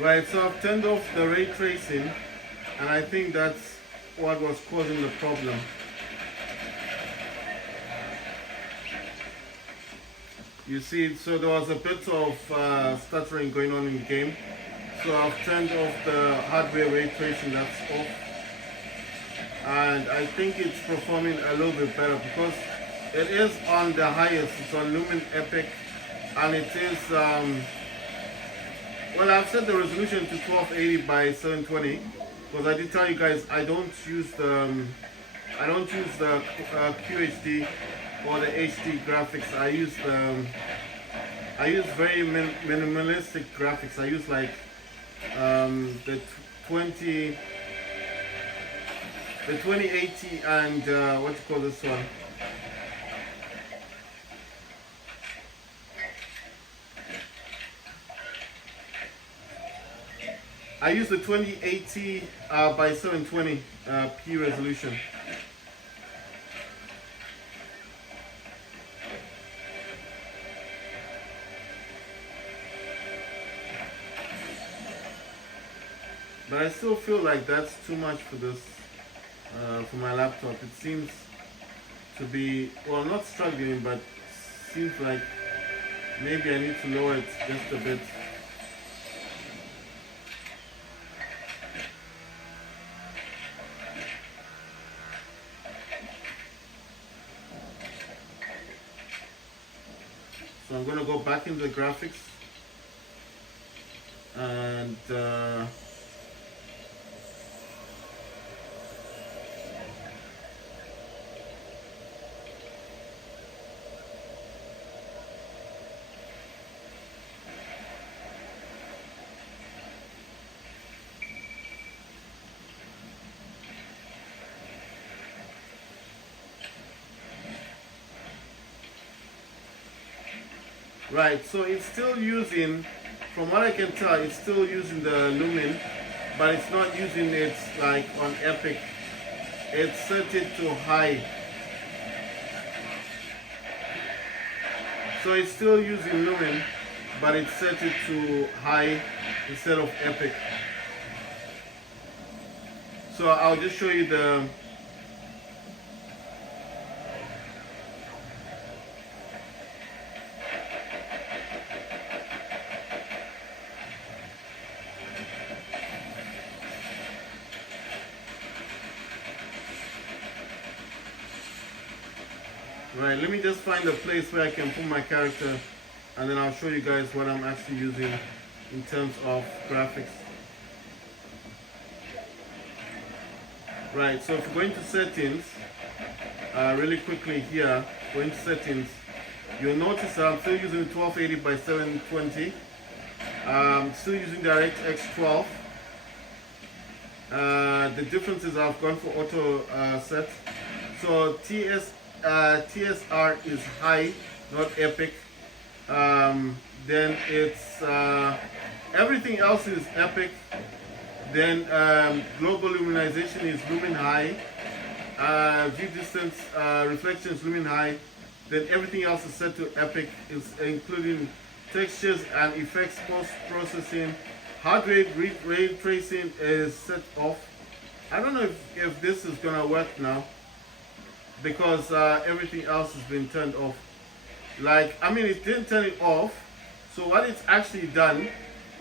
Right, so I've turned off the ray tracing, and I think that's what was causing the problem. You see, so there was a bit of stuttering going on in the game. So I've turned off the hardware ray tracing, that's off. And I think it's performing a little bit better because it is on the highest, it's on Lumen Epic, and it is, well, I've set the resolution to 1280 by 720 because I did tell you guys I don't use the QHD or the HD graphics. I use very minimalistic graphics. I use like the 2080 and what you call this one? I use the 2080 by 720 p resolution. But I still feel like that's too much for this, for my laptop. It seems to be, well, not struggling, but seems like maybe I need to lower it just a bit. So I'm going to go back into the graphics and right, so it's still using, from what I can tell, it's still using the Lumen, but it's not using it like on Epic. It's set it to high. So it's still using Lumen, but it's set it to high instead of Epic. So I'll just show you the Right, let me just find a place where I can put my character, and then I'll show you guys what I'm actually using in terms of graphics. Right, so if you go into settings, really quickly here, go into settings, you'll notice that I'm still using 1280 by 720. Still using DirectX 12. The difference is I've gone for auto set. So TSR is high, not Epic. Then it's everything else is Epic. Then global luminization is Lumen high. View distance reflection is Lumen high. Then everything else is set to Epic, including textures and effects post processing. Heart rate ray tracing is set off. I don't know if this is gonna work now, because everything else has been turned off. Like, I mean, it didn't turn it off. So what it's actually done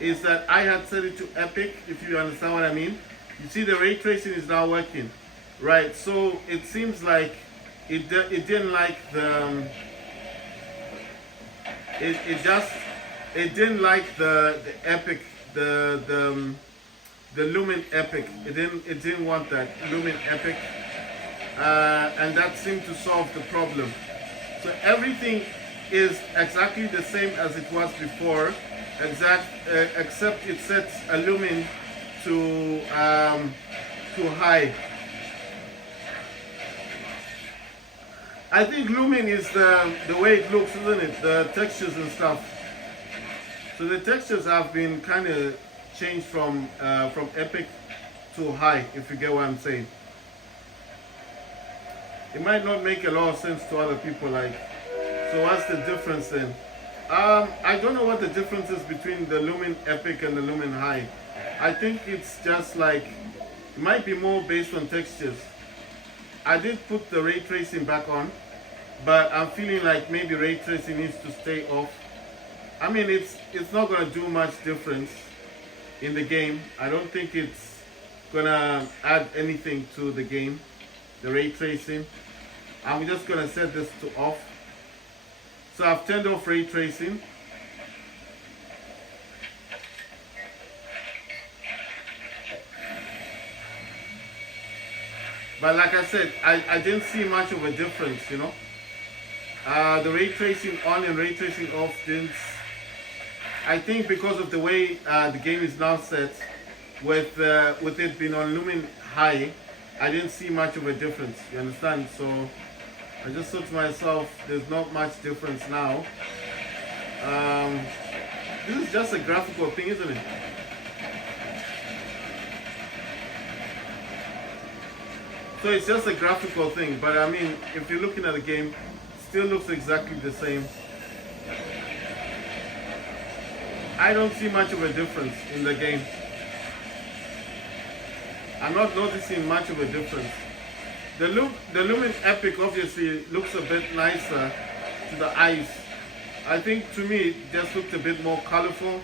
is that I had set it to Epic, if you understand what I mean. You see the ray tracing is now working, right? So it seems like it didn't like the it didn't like the Epic, the Lumen Epic. It didn't want that Lumen Epic. And that seemed to solve the problem. So everything is exactly the same as it was before, except it sets a lumen to high. I think lumen is the way it looks, isn't it? The textures and stuff. So the textures have been kind of changed from Epic to high, if you get what I'm saying. It might not make a lot of sense to other people, like, so what's the difference then? I don't know what the difference is between the Lumen Epic and the Lumen High. I think it's just like, it might be more based on textures. I did put the ray tracing back on, but I'm feeling like maybe ray tracing needs to stay off. I mean, it's not gonna do much difference in the game. I don't think it's gonna add anything to the game, the ray tracing. I'm just gonna set this to off. So I've turned off ray tracing. But like I said, I didn't see much of a difference, you know. The ray tracing on and ray tracing off didn't. I think because of the way the game is now set, with it being on Lumen High, I didn't see much of a difference. You understand? So I just thought to myself, there's not much difference now. This is just a graphical thing, isn't it? So it's just a graphical thing, but I mean, if you're looking at the game, it still looks exactly the same. I don't see much of a difference in the game. I'm not noticing much of a difference. The Lumen Epic obviously looks a bit nicer to the eyes. I think to me it just looked a bit more colorful,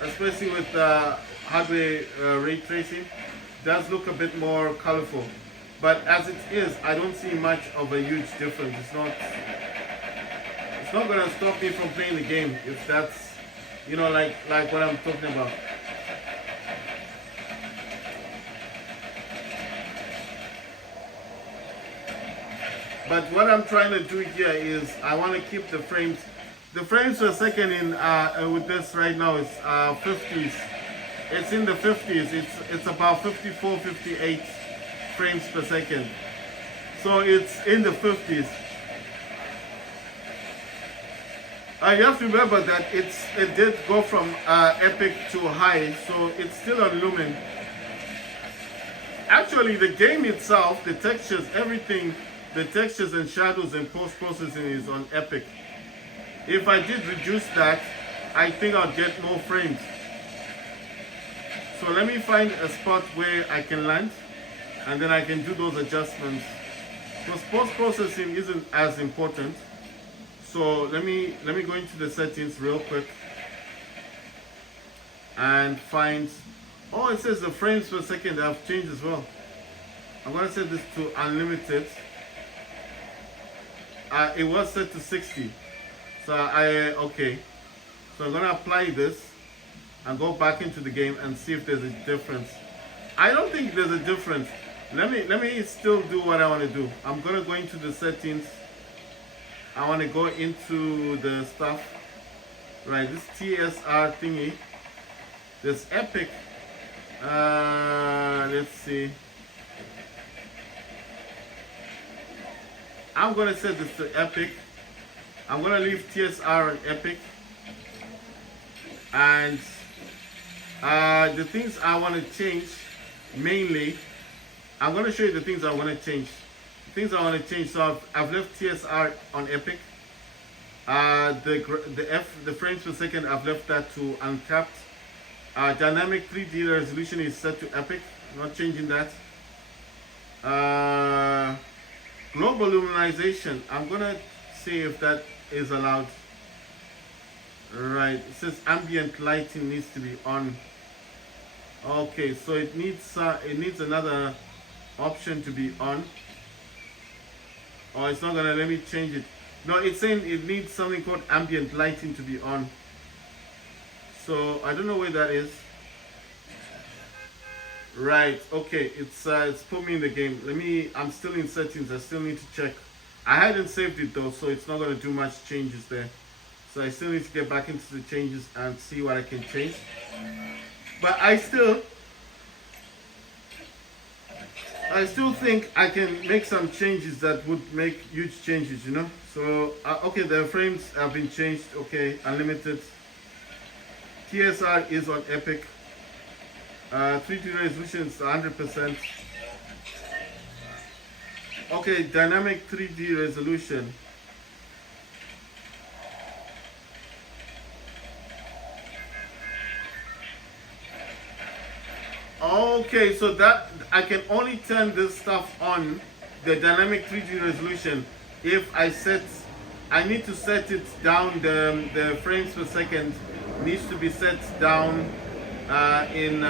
especially with hardware ray tracing. It does look a bit more colorful. But as it is, I don't see much of a huge difference. It's not gonna stop me from playing the game if that's, you know, like what I'm talking about. But what I'm trying to do here is I want to keep the frames. The frames per second in with this right now is 50s. It's in the 50s. It's about 54, 58 frames per second. So it's in the 50s. You have to remember that it did go from epic to high, so it's still on Lumen. Actually, the game itself, the textures, everything, the textures and shadows and post-processing is on epic. If I did reduce that, I think I'll get more frames. So let me find a spot where I can land, and then I can do those adjustments. Because post-processing isn't as important. So let me go into the settings real quick and find. Oh, it says the frames per second have changed as well. I'm gonna set this to unlimited. It was set to 60. So okay. So I'm gonna apply this and go back into the game and see if there's a difference. I don't think there's a difference. Let me still do what I want to do. I'm gonna go into the settings. I want to go into the stuff, right? This TSR thingy, this epic. Let's see. I'm gonna set this to epic. I'm gonna leave TSR on epic, and the things I want to change mainly. I'm gonna show you the things I want to change. So I've left TSR on epic. The frames per second, I've left that to uncapped. Dynamic 3D resolution is set to epic. I'm not changing that. Global luminization, I'm gonna see if that is allowed. Right, it says ambient lighting needs to be on. Okay, so it needs another option to be on. Oh, it's not gonna let me change it. No, it's saying it needs something called ambient lighting to be on. So I don't know where that is. Right, okay, it's put me in the game. I'm still in settings. I still need to check. I hadn't saved it though, so it's not gonna do much changes there. So I still need to get back into the changes and see what I can change. But I still think I can make some changes that would make huge changes, you know. So okay, the frames have been changed. Okay, unlimited. TSR is on epic. 3D resolution is 100%. Okay, dynamic 3D resolution. Okay, so that I can only turn this stuff on, the dynamic 3D resolution, if I need to set it down, the frames per second needs to be set down in,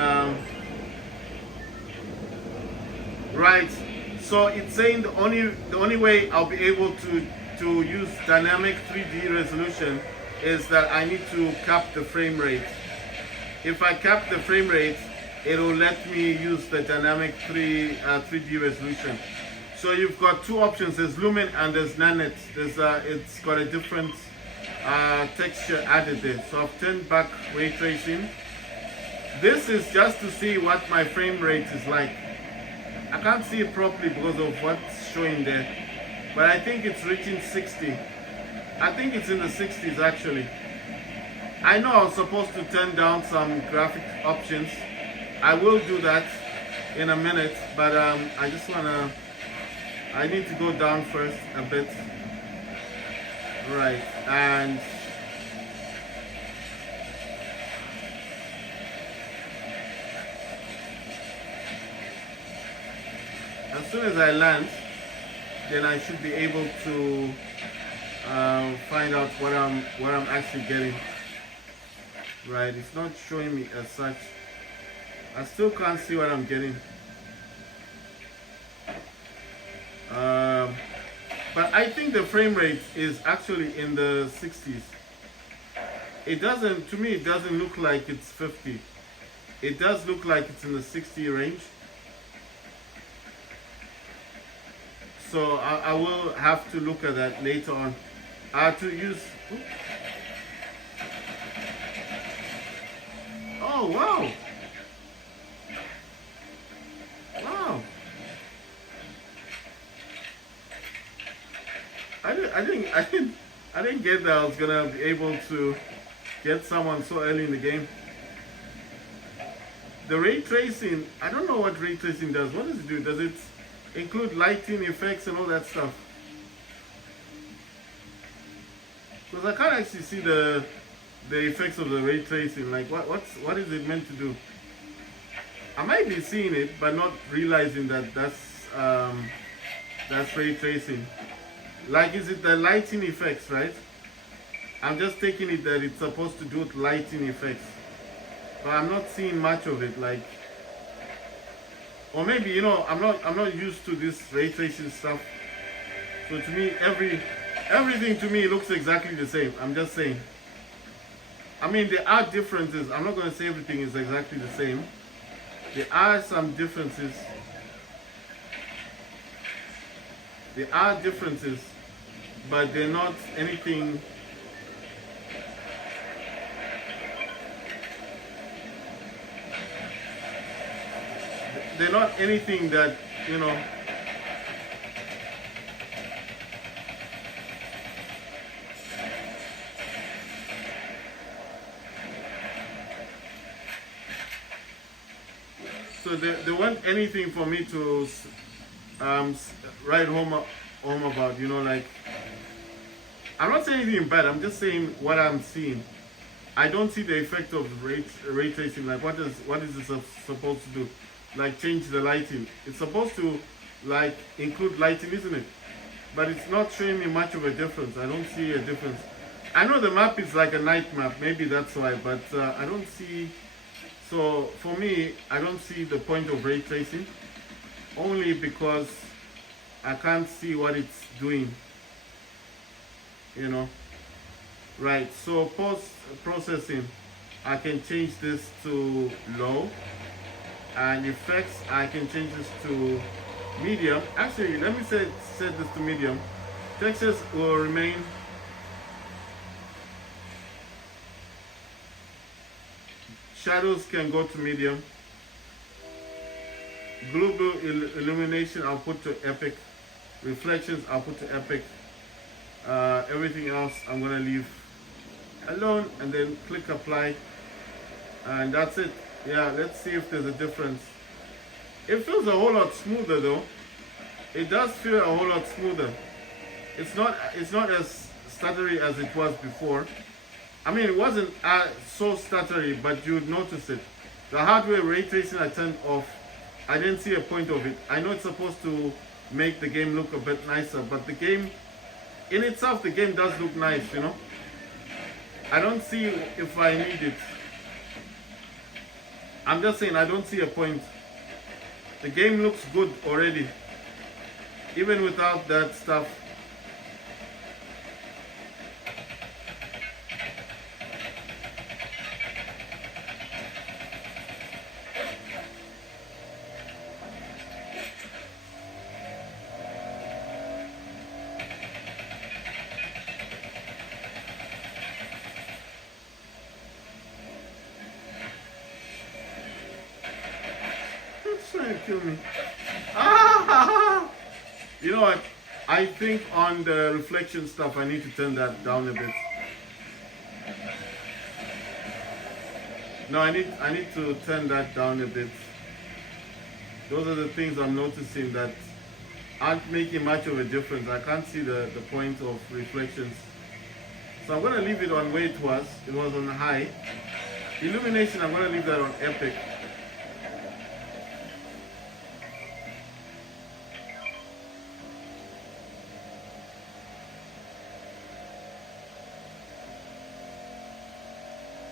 right. So it's saying the only way I'll be able to use dynamic 3D resolution is that I need to cap the frame rate. If I cap the frame rate, it'll let me use the dynamic 3D resolution. So you've got two options. There's Lumen and there's Nanite. It's got a different texture added there. So I've turned back ray tracing. This is just to see what my frame rate is like. I can't see it properly because of what's showing there, but I think it's reaching 60. I think it's in the 60s actually. I know I was supposed to turn down some graphic options. I will do that in a minute, but I need to go down first a bit. Right, and as soon as I land, then I should be able to find out what I'm actually getting. Right, it's not showing me as such. I still can't see what I'm getting. But I think the frame rate is actually in the 60s. It doesn't, to me, it doesn't look like it's 50. It does look like it's in the 60 range. So I will have to look at that later on. To use. Oh wow! Wow! I didn't get that I was gonna be able to get someone so early in the game. The ray tracing, I don't know what ray tracing does. What does it do? Does it include lighting effects and all that stuff? Because I can't actually see the effects of the ray tracing. Like what is it meant to do? I might be seeing it but not realizing that that's ray tracing. Like, is it the lighting effects, right? I'm just taking it that it's supposed to do with lighting effects, but I'm not seeing much of it. Like, or maybe, you know, I'm not used to this ray tracing stuff. So to me, everything to me looks exactly the same. I'm just saying. I mean, there are differences. I'm not going to say everything is exactly the same. There are some differences. There are differences, but they're not anything. They're not anything that, you know. So they weren't anything for me to write home about, you know, like, I'm not saying anything bad, I'm just saying what I'm seeing. I don't see the effect of ray tracing. Like, what is it supposed to do? Like, change the lighting. It's supposed to, like, include lighting, isn't it? But it's not showing me much of a difference. I don't see a difference. I know the map is like a night map, maybe that's why, but I don't see. So for me, I don't see the point of ray tracing, only because I can't see what it's doing, you know. Right, so post processing, I can change this to low, and effects, I can change this to medium. Actually, let me set this to medium. Textures will remain. Shadows can go to medium. Global illumination I'll put to epic. Reflections I'll put to epic. Everything else I'm gonna leave alone, and then click apply, and that's it. Yeah, let's see if there's a difference. It feels a whole lot smoother though. It does feel a whole lot smoother. It's not as stuttery as it was before. I mean, it wasn't so stuttery, but you'd notice it. The hardware ray tracing I turned off. I didn't see a point of it. I know it's supposed to make the game look a bit nicer, but the game in itself, the game does look nice, you know. I don't see if I need it. I'm just saying I don't see a point. The game looks good already, even without that stuff. Trying to kill me. Ah! You know what? I think on the reflection stuff, I need to turn that down a bit. No, I need to turn that down a bit. Those are the things I'm noticing that aren't making much of a difference. I can't see the point of reflections. So I'm going to leave it on where it was. It was on high. Illumination, I'm going to leave that on epic.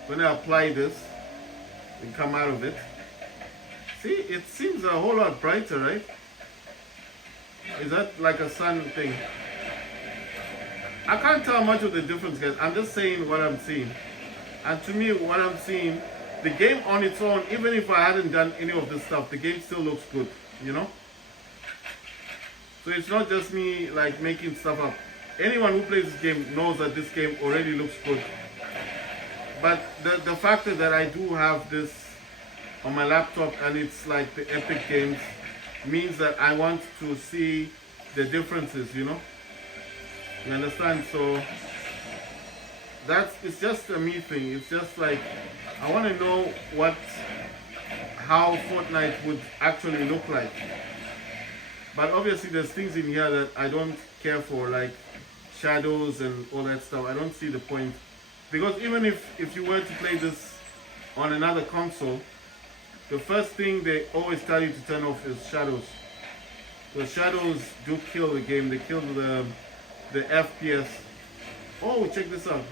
When I apply this and come out of it, see, it seems a whole lot brighter, right? Is that like a sun thing? I can't tell much of the difference, guys. I'm just saying what I'm seeing. And to me, what I'm seeing, the game on its own, even if I hadn't done any of this stuff, the game still looks good, you know? So it's not just me like making stuff up. Anyone who plays this game knows that this game already looks good. But the fact that I do have this on my laptop and it's like the Epic games means that I want to see the differences, you know? You understand? So it's just a me thing. It's just like I want to know how Fortnite would actually look like. But obviously there's things in here that I don't care for, like shadows and all that stuff. I don't see the point. Because even if you were to play this on another console, the first thing they always tell you to turn off is shadows. The shadows do kill the game. They kill the FPS. Oh, check this out.